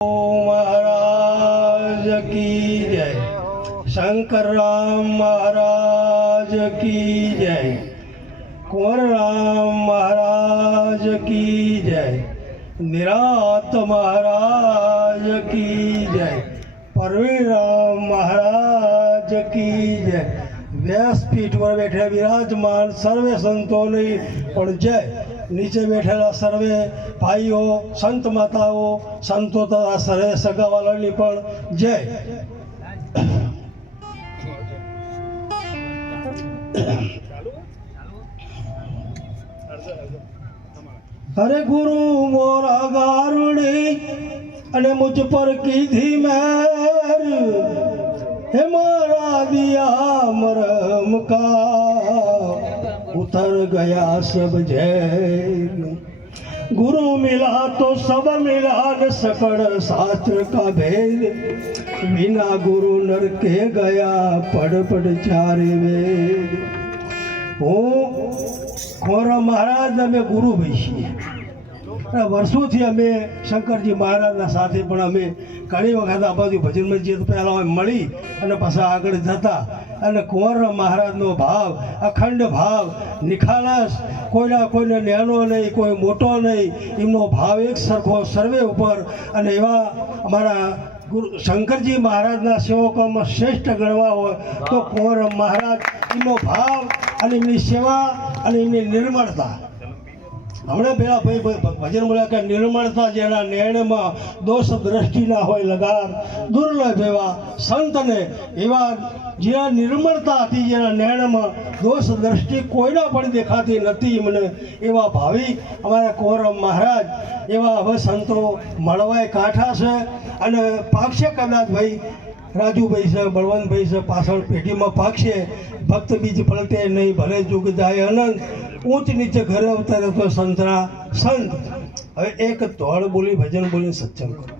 महाराज की जय। शंकर राम महाराज की जय। कुंवर राम महाराज की जय। निरात महाराज की जय। परवीन राम महाराज की जय। व्यासपीठ पर बैठे विराजमान सर्वे संतों ने पण जय। नीचे बैठेला सर्वे भाईओ संत माताओ संतो तथा सर्वे सगावालानी पण जय। हरे गुरु मोरा गारुणी अने मुझ पर कीधी मेर, हे मारा दिया मरम का उतर गया सब झेल। गुरु मिला तो सब मिला न सकड़ शास्त्र का भेद, बिना गुरु नर के गया पढ़ पढ़ चारे वेद। હું ખોરા મહારાજના અમે ગુરુ ભાઈ છીએ। વર્ષોથી અમે શંકરજી મહારાજના સાથે પણ અમે ઘણી વખત આ બાજુ ભજનમાં જઈએ તો પહેલાં અમે મળી અને પાછા આગળ જતા। અને કુંવર મહારાજનો ભાવ અખંડ ભાવ નિખાલસ, કોઈને નેનો નહીં કોઈ મોટો નહીં, એમનો ભાવ એક સરખો સર્વે ઉપર। અને એવા અમારા ગુરુ શંકરજી મહારાજના સેવકોમાં શ્રેષ્ઠ ગણવા હોય તો કુંવર મહારાજ, એમનો ભાવ અને એમની સેવા અને એમની નિર્મળતા। હમણાં પેલા ભાઈ ભજન બોલ્યા કે નિર્મળતા જેના નેણમાં દોષ દ્રષ્ટિ ના હોય લગાર, દુર્લભ એવા સંતને એવા જેના નિર્મળતા હતી, જેના નેણમાં દોષ દ્રષ્ટિ કોઈના પણ દેખાતી નથી મને, એવા ભાવિક અમારા કુંવર મહારાજ। એવા હવે સંતો મળવાય કાંઠા છે અને પાકશે કદાચ ભાઈ રાજુભાઈ છે, બળવંતભાઈ છે, પાછળ પેઢીમાં પાકશે। ભક્ત બીજ પલટે નહીં, ભલે જુગ જાય અનંત, ઊંચ નીચે ઘરે અવતારે તો સંતના સંત। હવે એક ધોળ બોલી ભજન બોલી સત્સંગ કરો।